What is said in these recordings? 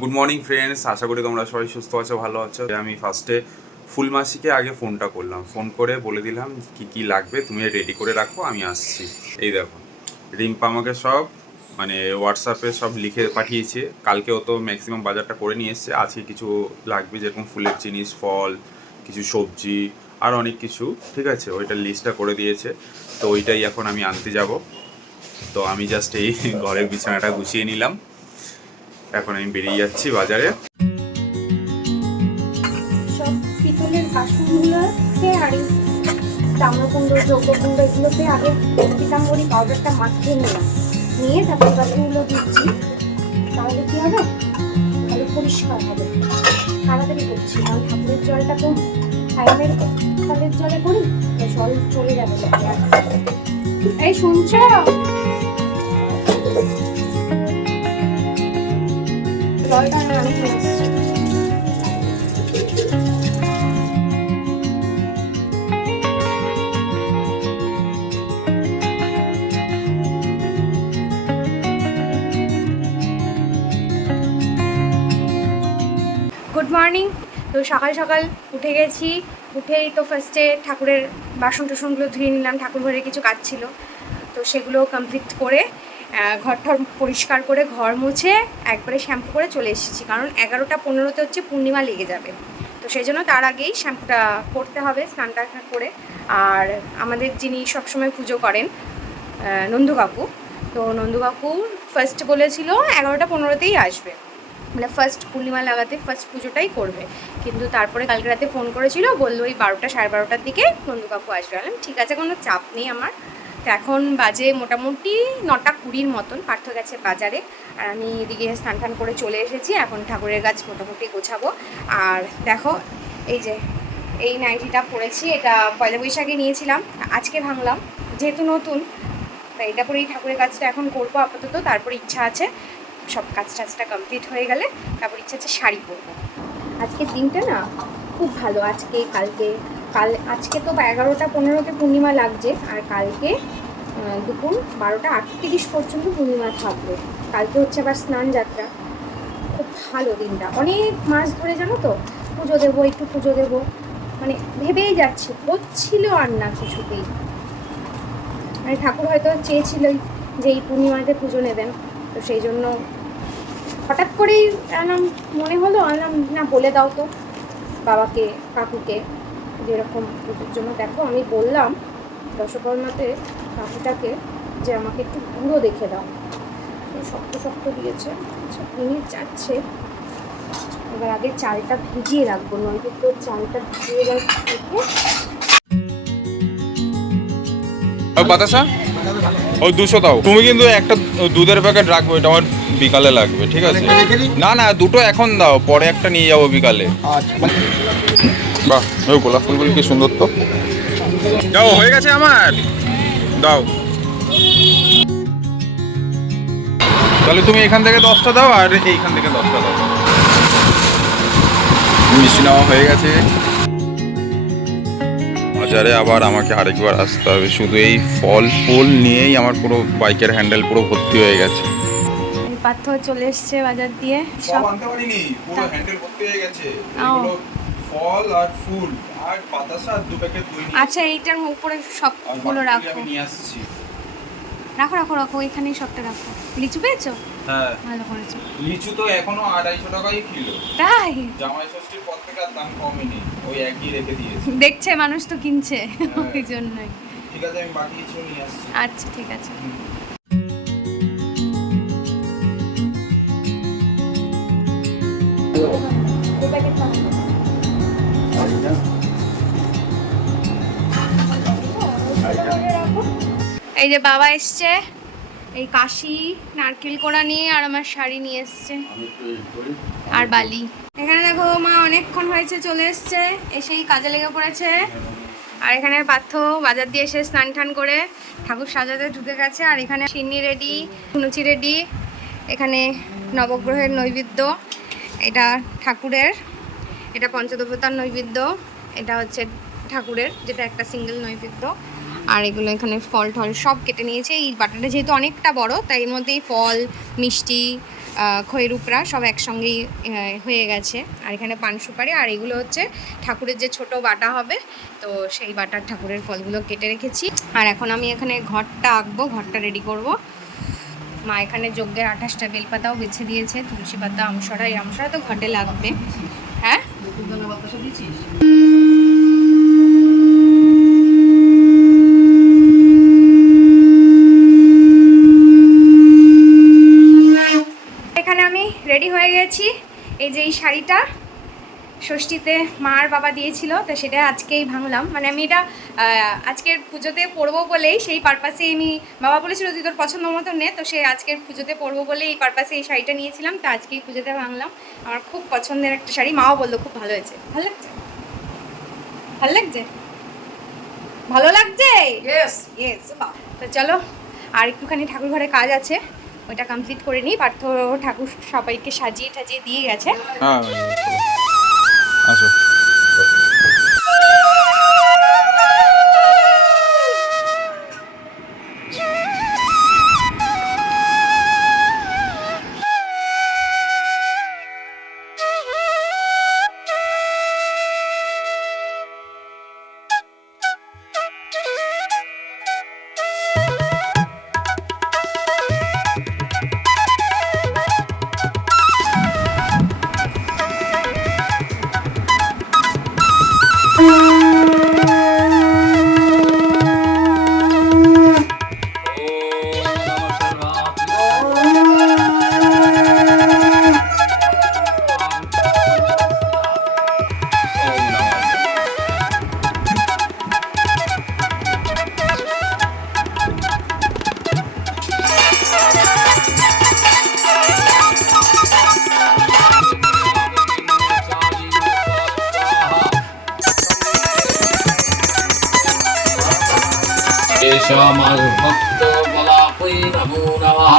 Good morning friends আশা করি তোমরা সবাই সুস্থ আছো, ভালো আছো। আমি ফার্স্টে ফুল মাসিকে আগে ফোনটা করলাম। ফোন করে বলে দিলাম কি কি লাগবে তুমি রেডি করে রাখো, আমি আসছি। এই দেখো, রিম্পা আমাকে সব মানে হোয়াটসঅ্যাপে সব লিখে পাঠিয়েছে। কালকেও তো ম্যাক্সিমাম বাজারটা করে নিয়ে এসছে। আজকে কিছু লাগবে, যেরকম ফুলের জিনিস, ফল, কিছু সবজি, আর অনেক কিছু। ঠিক আছে ওইটার লিস্টটা করে দিয়েছে। তো ওইটাই এখন আমি আনতে যাব। তো আমি জাস্ট এই ঘরের বিছানাটা গুছিয়ে নিলাম। এখন আমি বেরিয়ে যাচ্ছি বাজারে। দিচ্ছি তাহলে হবে? ভালো পরিষ্কার হবে। তাড়াতাড়ি করছি, কারণ ঠাকুরের জলটা তো টাইমের কলের জলে করি সল চলে যাবে এই শুনছ? জলটা না আমি সকাল সকাল উঠে গেছি উঠেই তো ফার্স্টে ঠাকুরের বাসন টাসনগুলো ধুয়ে নিলাম ঠাকুর ঘরে কিছু কাজ ছিল। তো সেগুলো কমপ্লিট করে ঘর ঠর পরিষ্কার করে ঘর মুছে একবারে শ্যাম্পু করে চলে এসেছি। কারণ এগারোটা পনেরোতে হচ্ছে পূর্ণিমা লেগে যাবে। তো সেই জন্য তার আগেই শ্যাম্পুটা করতে হবে স্নান টান করে। আর আমাদের যিনি সবসময় পুজো করেন আহ, নন্দু কাকু তো নন্দু কাকু ফার্স্ট বলেছিল এগারোটা পনেরোতেই আসবে। মানে ফার্স্ট পূর্ণিমা লাগাতে ফার্স্ট পুজোটাই করবে। কিন্তু তারপরে কালকে রাতে ফোন করেছিল, বলল ওই বারোটা সাড়ে বারোটার দিকে নন্দু কাকু আসবে। বললাম, ঠিক আছে, কোনো চাপ নেই আমার। তো এখন বাজে মোটামুটি নটা কুড়ির মতন, পার্থ গেছে বাজারে। আর আমি এদিকে স্নান টান করে চলে এসেছি, এখন ঠাকুরের গাছ মোটামুটি গোছাবো। আর দেখো, এই যে, এই নাইটিটা পরেছি, এটা পয়লা বৈশাখে নিয়েছিলাম, আজকে ভাঙলাম, যেহেতু নতুন, তাই এটা পরেই ঠাকুরের কাজটা এখন করব আপাতত, তারপর ইচ্ছা আছে। সব কাজ টাজটা কমপ্লিট হয়ে গেলে তারপর ইচ্ছা আছে শাড়ি পরবো। আজকের দিনটা না খুব ভালো। আজকে, কালকে, কাল, আজকে তো এগারোটা পনেরোতে পূর্ণিমা লাগছে আর কালকে দুপুর বারোটা আটত্রিশ পর্যন্ত পূর্ণিমা থাকবে। কালকে হচ্ছে আবার স্নান যাত্রা। খুব ভালো দিনটা। অনেক মাস ধরে জানো তো পুজো দেবো, একটু পুজো দেবো। মানে ভেবেই যাচ্ছে, হচ্ছিল আর না কিছুতেই। মানে ঠাকুর হয়তো চেয়েছিলই যে এই পূর্ণিমাতে পুজো নেবেন, তো সেই জন্য হঠাৎ করেই আনাম মনে হলো আনাম না বলে দাও তো বাবাকে, কাকুকে যেরকম পুজোর জন্য দেখো আমি বললাম দশকর্মাতে কাকুটাকে যে আমাকে একটু গুঁড়ো দেখে দাও। শক্ত শক্ত দিয়েছে আচ্ছা ভেঙে যাচ্ছে। এবার আগে চালটা ভিজিয়ে রাখব নয়তো তো চালটা ভিজিয়ে রেখে ওই বাতাসা? ওই দুশো দাও। তুমি কিন্তু একটা দুধের প্যাকেট রাখবে, এটা আমার বিকালে লাগবে ঠিক আছে? না না দুটো এখন দাও পরে একটা নিয়ে যাব বিকালে। বাহ ওই গোলাপ ফুলগুলো কি সুন্দর তো। দাও হয়ে গেছে আমার। দাও। তাহলে তুমি এখান থেকে দশটা দাও আর এইখান থেকে দশটা দাও। মিষ্টি নেওয়া হয়ে গেছে। বাজারে আবার আমাকে আরেকবার আসতে হবে। শুধু এই ফল ফুল নিয়েই আমার পুরো বাইকের হ্যান্ডেল পুরো ভর্তি হয়ে গেছে। পাথর চলে এসছে বাজার দিয়ে সব আনতে পারিনি পুরো হ্যান্ডেল ভর্তি হয়ে গেছে। এগুলো ফল আর ফুল আর বাতাসা আর দু প্যাকেট দই আচ্ছা এইটার উপরে সবগুলো রাখো। আমি নিয়ে আসছি। রাখো রাখো রাখো এখানেই সবটা রাখো। লিচু পেয়েছ? হ্যাঁ। ভালো করেছ। লিচু তো এখনও আড়াইশো টাকাই কিলো। তাই? জামাই ষষ্ঠীর পর থেকে আর দাম কমেনি ওই একই রেখে দিয়েছে। দেখছে মানুষ তো কিনছে হ্যাঁ। ওই জন্যই। ঠিক আছে আমি বাকি কিছু নিয়ে আসছি। আচ্ছা ঠিক আছে। এই যে বাবা এসছে। এই কাশি নারকেল কোড়া নিয়ে আর আমার শাড়ি নিয়ে এসছে। আর বালি। এখানে দেখো মা অনেকক্ষণ হয়েছে চলে এসছে এসেই কাজে লেগে পড়েছে। আর এখানে পার্থ বাজার দিয়ে এসে স্নান টান করে ঠাকুর সাজাতে ঢুকে গেছে। আর এখানে সিন্নি রেডি ধুনুচি রেডি। এখানে নবগ্রহের নৈবেদ্য এটা ঠাকুরের এটা পঞ্চদেবতার নৈবেদ্য এটা হচ্ছে ঠাকুরের যেটা একটা সিঙ্গেল নৈবেদ্য। আর এগুলো এখানে ফল টল সব কেটে নিয়েছে। এই বাটাটা যেহেতু অনেকটা বড়, তাই এর মধ্যেই ফল, মিষ্টি খৈরুপরা সব একসঙ্গেই হয়ে গেছে। আর এখানে পান সুপারি, আর এগুলো হচ্ছে ঠাকুরের যে ছোট বাটা হবে, তো সেই বাটার ঠাকুরের ফলগুলো কেটে রেখেছি। আর এখন আমি এখানে ঘরটা আঁকবো, ঘরটা রেডি করব। মা এখানে যজ্ঞের আঠাশটা বেলপাতাও বেছে দিয়েছে, তুলসী পাতা আমসরা এই আমসরা তো ঘটে লাগবে। হ্যাঁ এখানে আমি রেডি হয়ে গেছি। এই যে এই শাড়িটা ষষ্ঠীতে মা আর বাবা দিয়েছিল তো সেটা আজকেই ভাঙলাম। মানে আমি এটা আজকের পুজোতে পরবো বলেই সেই পারপাসে আমি বাবা বলেছিল তুই তোর পছন্দ মতো নে। তো সে আজকের পুজোতে পরবো বলে এই পারপাসে এই শাড়িটা নিয়েছিলাম। তো আজকেই পুজোতে ভাঙলাম। আমার খুব পছন্দের একটা শাড়ি। মাও বলল খুব ভালো হয়েছে। ভালো লাগছে? ভালো লাগছে? ভালো লাগছে? তো চলো আর একটুখানি ঠাকুর ঘরে কাজ আছে। ওইটা কমপ্লিট করে নিই। পার্থ ঠাকুর সবাইকে সাজিয়ে টাজিয়ে দিয়ে গেছে। হ্যাঁ Bye. नमो नमः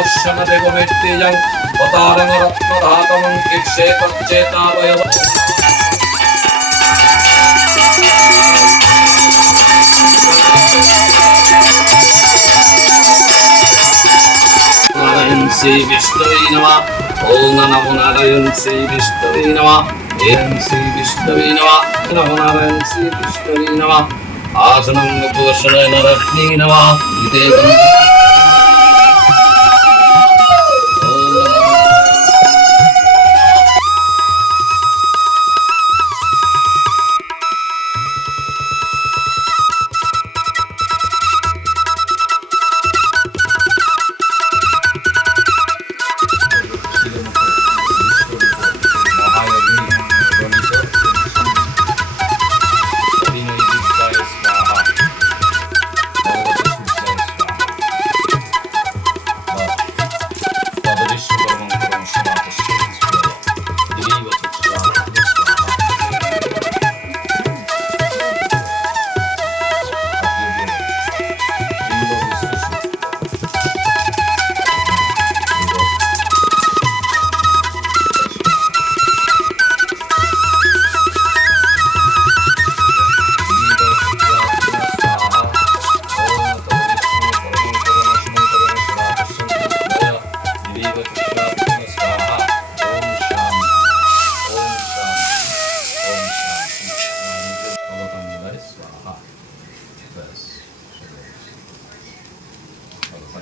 श्रीप्रभात्रिभ्यशमदेवमेत्तेजं पतारङ्गरत्नधातमं किक्षे तच्चेतावयव नारायण श्री विष्णवे नमः ओम नमो नारायण श्री विष्णवे नमः ओम श्री विष्णवे नमः नमो नारायण श्री विष्णवे नमः आसनं उपवसनाय नरग्नि नमः गीते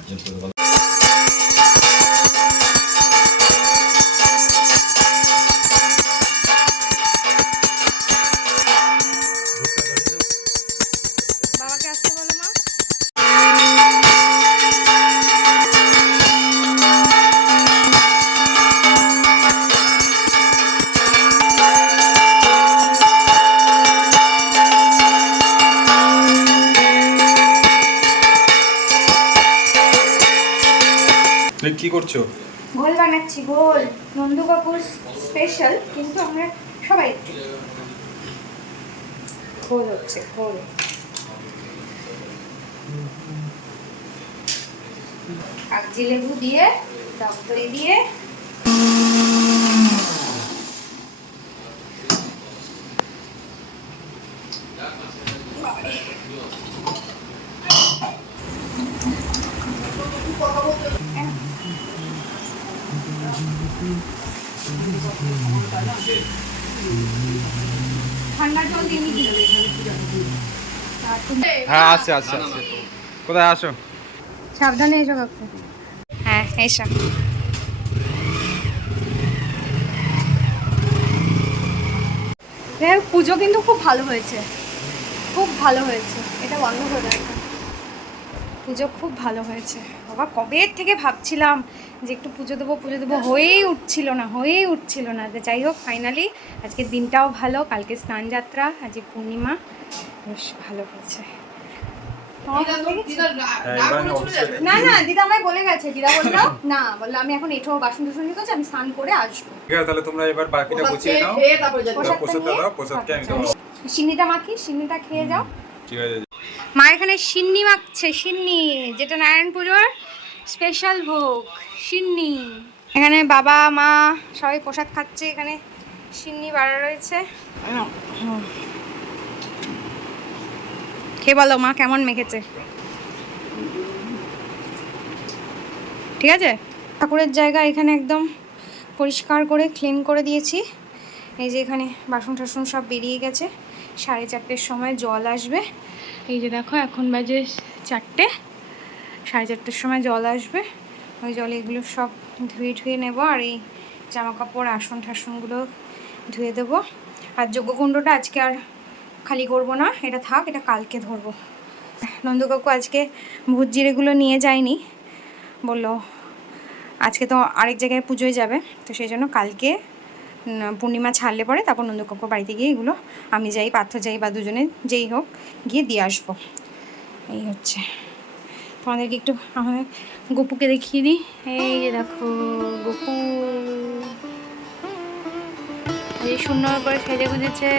বাবাকে করছ? ঘোল বানাচ্ছি, গোল। নন্দু কাপুর স্পেশাল কিন্তু আমরা সবাই ঘোল হচ্ছে ঘোল কাগজি লেবু দিয়ে টক দিয়ে হ্যাঁ আচ্ছা আচ্ছা আচ্ছা কোথায় আসো সাবধানে এসো কাকু হ্যাঁ এসো। দেখ, পুজো কিন্তু খুব ভালো হয়েছে। খুব ভালো হয়েছে। এটা বন্ধ করে দেখা পুজো খুব ভালো হয়েছে। বাবা কবে থেকে ভাবছিলাম যে একটু পুজো দেবো পুজো দেবো হয়েই উঠছিল না হয়েই উঠছিল না। যে যাই হোক ফাইনালি আজকের দিনটাও ভালো কালকে স্নান যাত্রা আজকে পূর্ণিমা বেশ ভালো হয়েছে। লেগেছে? না না দিদা আমায় বলে গেছে দিদা বলল না বলল আমি এখন এঠো বাসন টাসন নিয়ে আমি স্নান করে আসব। ঠিক আছে তাহলে তোমরা এবার বাকিটা গুছিয়ে নাও। প্রসাদটা প্রসাদটা দাও প্রসাদকে আমি দেবো সিন্নিটা মাখি সিন্নিটা খেয়ে যাও। ঠিক আছে। মা এখানে সিন্নি মাখছে, সিন্নি, যেটা নারায়ণ পুজোর স্পেশাল ভোগ, সিন্নি। এখানে বাবা, মা সবাই প্রসাদ খাচ্ছে, এখানে সিন্নি বাড়া রয়েছে। খেয়ে বলো মা, কেমন মেখেছে? ঠিক আছে? ঠাকুরের জায়গা এখানে একদম পরিষ্কার করে ক্লিন করে দিয়েছি। এই যে এখানে বাসন টাসন সব বেরিয়ে গেছে। সাড়ে চারটের সময় জল আসবে। এই যে দেখো, এখন বাজে চারটে, সাড়ে চারটের সময় জল আসবে। ওই জলে এগুলো সব ধুয়ে ধুয়ে নেব আর এই জামা কাপড় আসন ঠাসনগুলো ধুয়ে দেবো। আর যজ্ঞকুণ্ডটা আজকে আর খালি করব না, এটা থাক, এটা কালকে ধরবো। নন্দকাকু আজকে ভূত জিরেগুলো নিয়ে যায়নি, বলল আজকে তো আরেক জায়গায় পুজোয় যাবে, তো সেই জন্য কালকে পূর্ণিমা ছাড়লে পরে তারপর নন্দকাকুর বাড়িতে গিয়ে এগুলো আমি যাই, পার্থ যাই বা দুজনে যেই হোক গিয়ে দিয়ে আসব। এই হচ্ছে। তোমাদেরকে একটু আমাদের গপুকে দেখিয়ে দিই। এই যে দেখো, গপু। এই সুন্দর করে সেজে গুজেছে,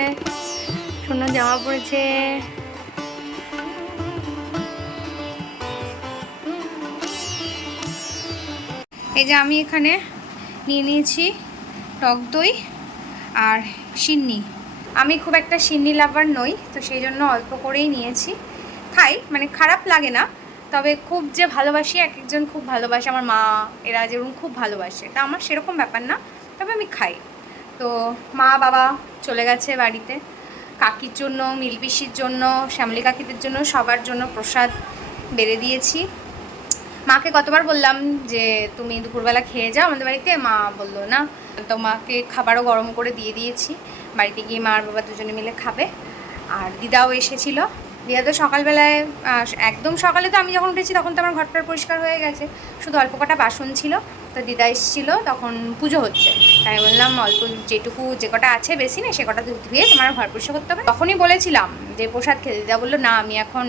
সুন্দর জামা পড়েছে এই যে আমি এখানে নিয়ে নিয়েছি টক দই আর সিন্নি। আমি খুব একটা সিন্নি লাভার নই, তো সেই জন্য অল্প করেই নিয়েছি। খাই মানে খারাপ লাগে না, তবে খুব যে ভালোবাসি এক একজন খুব ভালোবাসে। আমার মা, এরা যেরকম খুব ভালোবাসে। তা আমার সেরকম ব্যাপার না, তবে আমি খাই। তো মা, বাবা চলে গেছে বাড়িতে। কাকির জন্য, মিলপিসির জন্য, শ্যামলি কাকিদের জন্য, সবার জন্য প্রসাদ বেড়ে দিয়েছি। মাকে কতবার বললাম যে, তুমি দুপুরবেলা খেয়ে যাও আমাদের বাড়িতে? মা বলল, না। তো মাকে খাবারও গরম করে দিয়ে দিয়েছি। বাড়িতে গিয়ে মা আর বাবা দুজনে মিলে খাবে। আর দিদাও এসেছিল। দিদা তো সকালবেলায় একদম সকালে তো আমি যখন উঠেছি তখন তো আমার ঘরটার পরিষ্কার হয়ে গেছে। শুধু অল্প কটা বাসন ছিল। তো দিদা এসেছিল, তখন পুজো হচ্ছে। তাই বললাম, অল্প যেটুকু যে কটা আছে বেশি নেই, সে কটা ধুয়ে তোমার ঘর পরিষ্কার করতে হবে। তখনই বলেছিলাম যে প্রসাদ খেতে। দিদা বলল, না, আমি এখন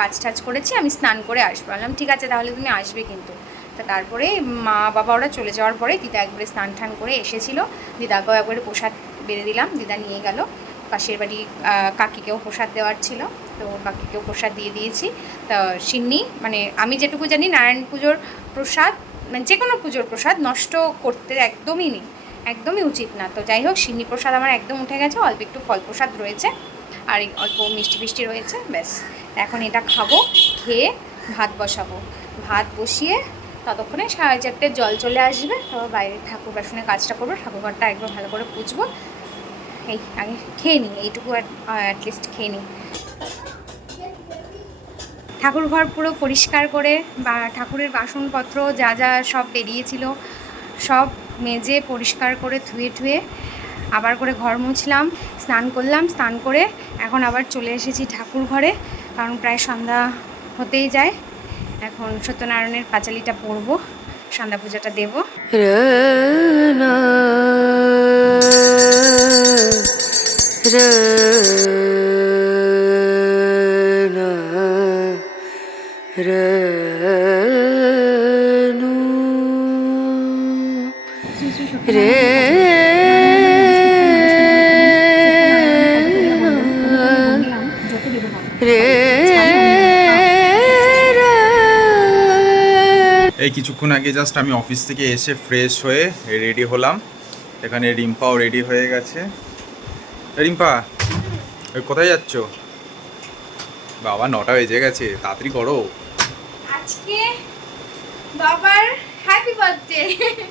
কাজ টাজ করেছি, আমি স্নান করে আসব। বললাম, ঠিক আছে, তাহলে তুমি আসবে কিন্তু। তো তারপরে মা বাবা ওরা চলে যাওয়ার পরে দিদা একবারে স্নান টান করে এসেছিল। দিদাকেও একবারে প্রসাদ বেড়ে দিলাম, দিদা নিয়ে গেল। পাশের বাড়ি কাকিকেও প্রসাদ দেওয়ার ছিল, তো কাকিকেও প্রসাদ দিয়ে দিয়েছি। তো সিন্নি মানে আমি যেটুকু জানি নারায়ণ পুজোর প্রসাদ মানে যে কোনো পুজোর প্রসাদ নষ্ট করতে একদমই নেই, একদমই উচিত না। তো যাই হোক, সিন্নি প্রসাদ আমার একদম উঠে গেছে, অল্প একটু ফল প্রসাদ রয়েছে, আর অল্প মিষ্টি ফিষ্টি রয়েছে, ব্যাস। এখন এটা খাব, খেয়ে ভাত বসাবো। ভাত বসিয়ে ততক্ষণে সাড়ে চারটে জল চলে আসবে। তারপর বাইরে ঠাকুর বাসনে কাজটা করব। ঠাকুরঘরটা একবার ভালো করে পুজবো। এই, আগে খেয়ে নিই। এইটুকু অ্যাটলিস্ট খেয়ে নিই। ঠাকুর ঘর পুরো পরিষ্কার করে, বা ঠাকুরের বাসনপত্র যা যা সব বেরিয়েছিল, সব মেজে পরিষ্কার করে ধুয়ে ধুয়ে আবার করে ঘর মুছলাম, স্নান করলাম, স্নান করে এখন আবার চলে এসেছি ঠাকুর ঘরে কারণ প্রায় সন্ধ্যা হতেই যায়। এখন সত্যনারায়ণের পাঁচালিটা পরবো সন্ধ্যা পূজাটা দেব। এই আগে জাস্ট আমি অফিস থেকে এসে ফ্রেশ হয়ে রেডি হলাম। এখানে রিম্পাও রেডি হয়ে গেছে। রিম্পা কোথায় যাচ্ছ? বাবা নটা বেজে গেছে তাড়াতাড়ি করো। আজকে বাবার হ্যাপি বার্থডে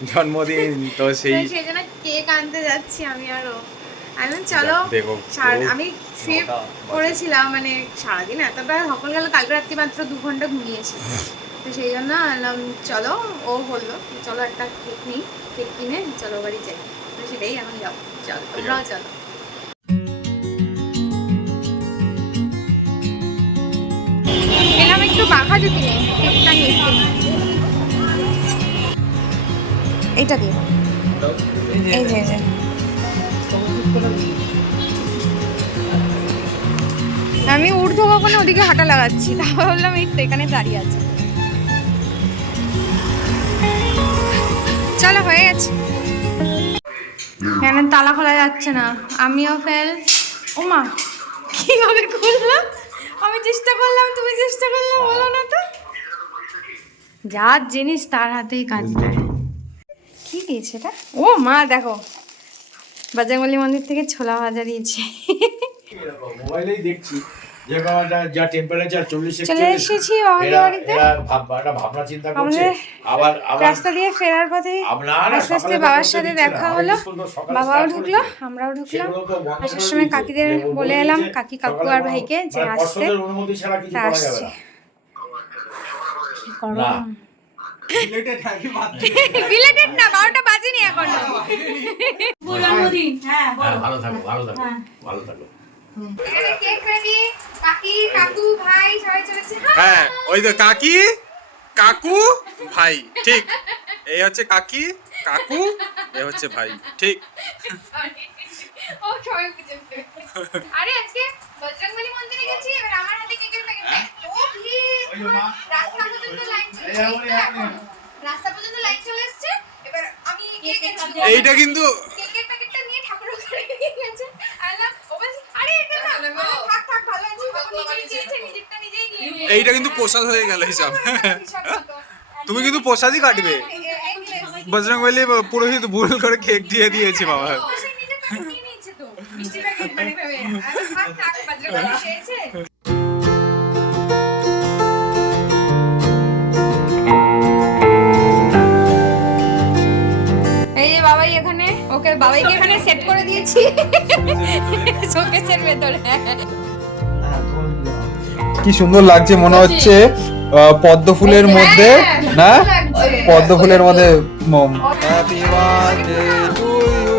জন্মদিন তো সেই সেই জন্য কেক আনতে যাচ্ছি আমি আরও। আমি চলো আমি স্লিপ করেছিলাম মানে সারাদিন এতটা সকাল গেল কালকে রাত্রি মাত্র দু ঘণ্টা ঘুমিয়েছি। তো সেই জন্য বললাম চলো ও বলল চলো একটা কেক নিই কেক কিনে চলো বাড়ি যাই। তো সেটাই এখন যাব। চলো তোমরাও চলো। এলাম একটু বাঘা নেই কেকটা নিয়ে এইটা দিয়ে। এই যে এই যে আমি ঊর্ধ্ব কখনো ওদিকে হাঁটা লাগাচ্ছি তারপর বললাম এই তো এখানে দাঁড়িয়ে আছে। চলো, হয়ে গেছে। কেন তালা খোলা যাচ্ছে না। আমিও ফেল ও মা কীভাবে খুললাম? আমি চেষ্টা করলাম, তুমি চেষ্টা করলাম বলো না তো। যার জিনিস, তার হাতেই কাজ। কি দিয়েছে এটা? ও মা, দেখো। বাজারমল্লি মন্দির থেকে ছোলা ভাজা দিয়েছে। মোবাইলেই দেখছি। যে বাবা যা টেম্পারেচার চল্লিশ চলে এসেছি বাবার বাড়িতে। ভাবনা ভাবনা চিন্তা করছে। আবার আবার রাস্তা দিয়ে ফেরার পথে আস্তে আস্তে বাবার সাথে দেখা হলো। বাবাও ঢুকলো আমরাও ঢুকলাম। আসার সময় কাকিদের বলে এলাম কাকি কাকু আর ভাইকে যে আসতে। অনুমতি ছাড়া কিছু তা আসছে না। কি গরম। না। না বারোটা বাজেনি এখনও। হ্যাঁ, ভালো থাকো ভালো থাকো ভালো থাকো। চলেছে। হ্যাঁ। ওই তো কাকি কাকু ভাই ঠিক। এই হচ্ছে কাকি কাকু এ হচ্ছে ভাই ঠিক। ও সবাই বুঝে ফেলেছে। আরে আজকে বজরংবলী মন্দিরে গেছি এবার আমার হাতে কেকের প্যাকেট ও ভিড় রাস্তা পর্যন্ত লাইন চলে এসেছে। এই তো এখন। রাস্তা পর্যন্ত লাইন চলে এসেছে এবার আমি এগিয়ে এইটা কিন্তু কেকের প্যাকেটটা নিয়ে ঠাকুর ঘরে নিয়ে গেছে আল্লাহ ও বলছে আরে এটা না আরে, থাক থাক ভালো আছে বাবু নিজেই চেয়েছে নিজেরটা নিজেই নিয়ে নিয়েছে। এইটা কিন্তু প্রসাদ হয়ে গেল হিসাব। হিসাব তুমি কিন্তু প্রসাদই কাটবে। বজরং বলি পুরোহিত ভুল করে কেক দিয়ে দিয়েছি বাবা। মিষ্টি প্যাকেট মানে ভেবে। আরে থাক, থাক, খেয়েছে। ওকে বাবাইকে এখানে সেট করে দিয়েছি। শোকেসের ভেতরে। কি সুন্দর লাগছে মনে হচ্ছে আহ, পদ্ম ফুলের মধ্যে না? পদ্ম ফুলের মধ্যে মোম। Happy birthday to you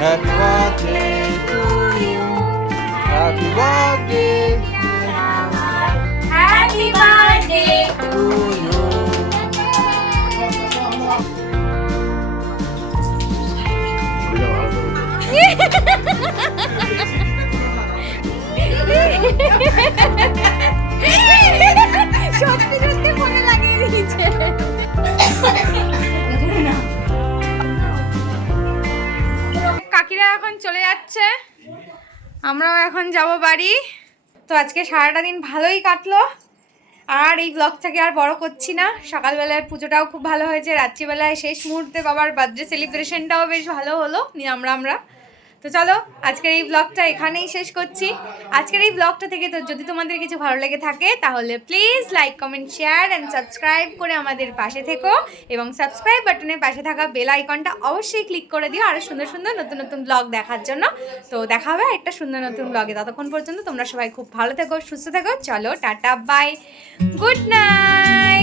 happy আমরাও এখন যাব বাড়ি। তো আজকে সারাটা দিন ভালোই কাটলো। আর এই ব্লগটাকে আর বড় করছি না। সকালবেলায় পুজোটাও খুব ভালো হয়েছে। রাত্রিবেলায় শেষ মুহূর্তে বাবার বার্থডে সেলিব্রেশনটাও বেশ ভালো হলো। নিয়ে আমরা আমরা তো চলো, আজকের এই ব্লগটা এখানেই শেষ করছি। আজকের এই ব্লগটা থেকে তো যদি তোমাদের কিছু ভালো লেগে থাকে, তাহলে please like comment share and subscribe করে আমাদের পাশে থেকো এবং সাবস্ক্রাইব বাটনের পাশে থাকা বেল আইকনটা অবশ্যই ক্লিক করে দিও আরও সুন্দর সুন্দর নতুন নতুন ব্লগ দেখার জন্য। তো দেখা হবে একটা সুন্দর নতুন ব্লগে ততক্ষণ পর্যন্ত তোমরা সবাই খুব ভালো থেকো, সুস্থ থেকো। চলো, টাটা বাই গুড নাইট